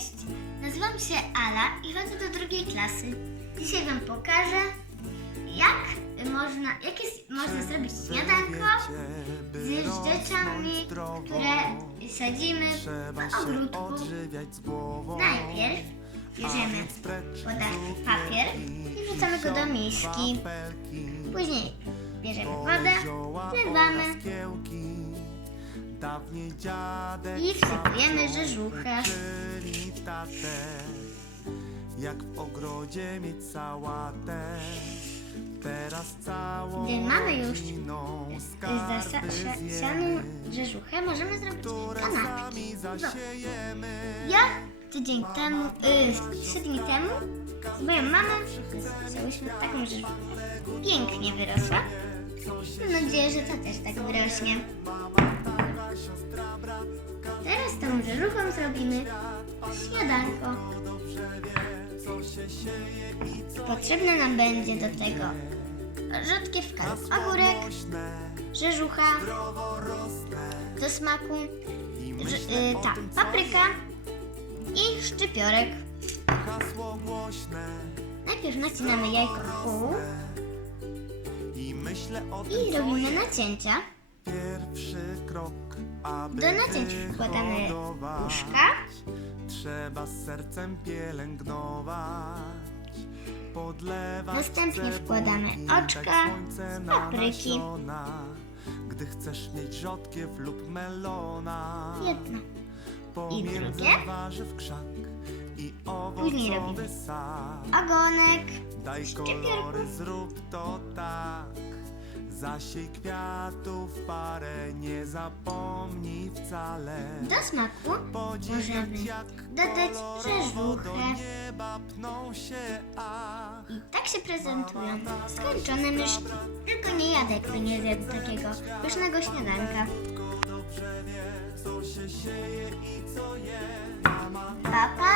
Cześć, nazywam się Ala i chodzę do drugiej klasy. Dzisiaj Wam pokażę, jak można, jak jest, można zrobić śniadanko z rzeczami, które sadzimy w ogródku. Najpierw bierzemy podawki papier i wrzucamy go do miski. Później bierzemy wodę, wlewamy i wsypujemy rzeżuchę. Tatę, jak w ogrodzie mieć sałatę. Teraz całą Gdy mamy już Zasianą rzeżuchę możemy zrobić kanapki. zasiejemy. Ja tydzień temu, y, trzy dni temu z moją mamą zaczęłyśmy taką rzeżuchę. Pięknie wyrosła. Mam nadzieję, że to też tak wyrośnie. Teraz tą rzeżuchą zrobimy śniadanko. Potrzebne nam będzie do tego rzodkiewka lub ogórek, rzeżucha, do smaku, y, ta papryka i szczypiorek. Najpierw nacinamy jajko w pół i robimy nacięcia. Do nacięć wkładamy wyhodować. Trzeba z sercem pielęgnować. Podlewać Następnie wkładamy oczka, słońce na papryki. Gdy chcesz mieć rzodkiew lub melona, jedno. pomiędzy drugie. warzyw krzak i owocowy sad. Ogonek, Daj kolory, zrób to tak. Zasiej kwiatów parę, nie zapomnij wcale. do smaku Podziwiać możemy jak dodać kolorowo do nieba pną się, ach. I tak się prezentują skończone myszki. Tylko nie Jadek by nie zjadł takiego pysznego śniadanka. Dobrze wie, co się sieje i co je. Pa, pa!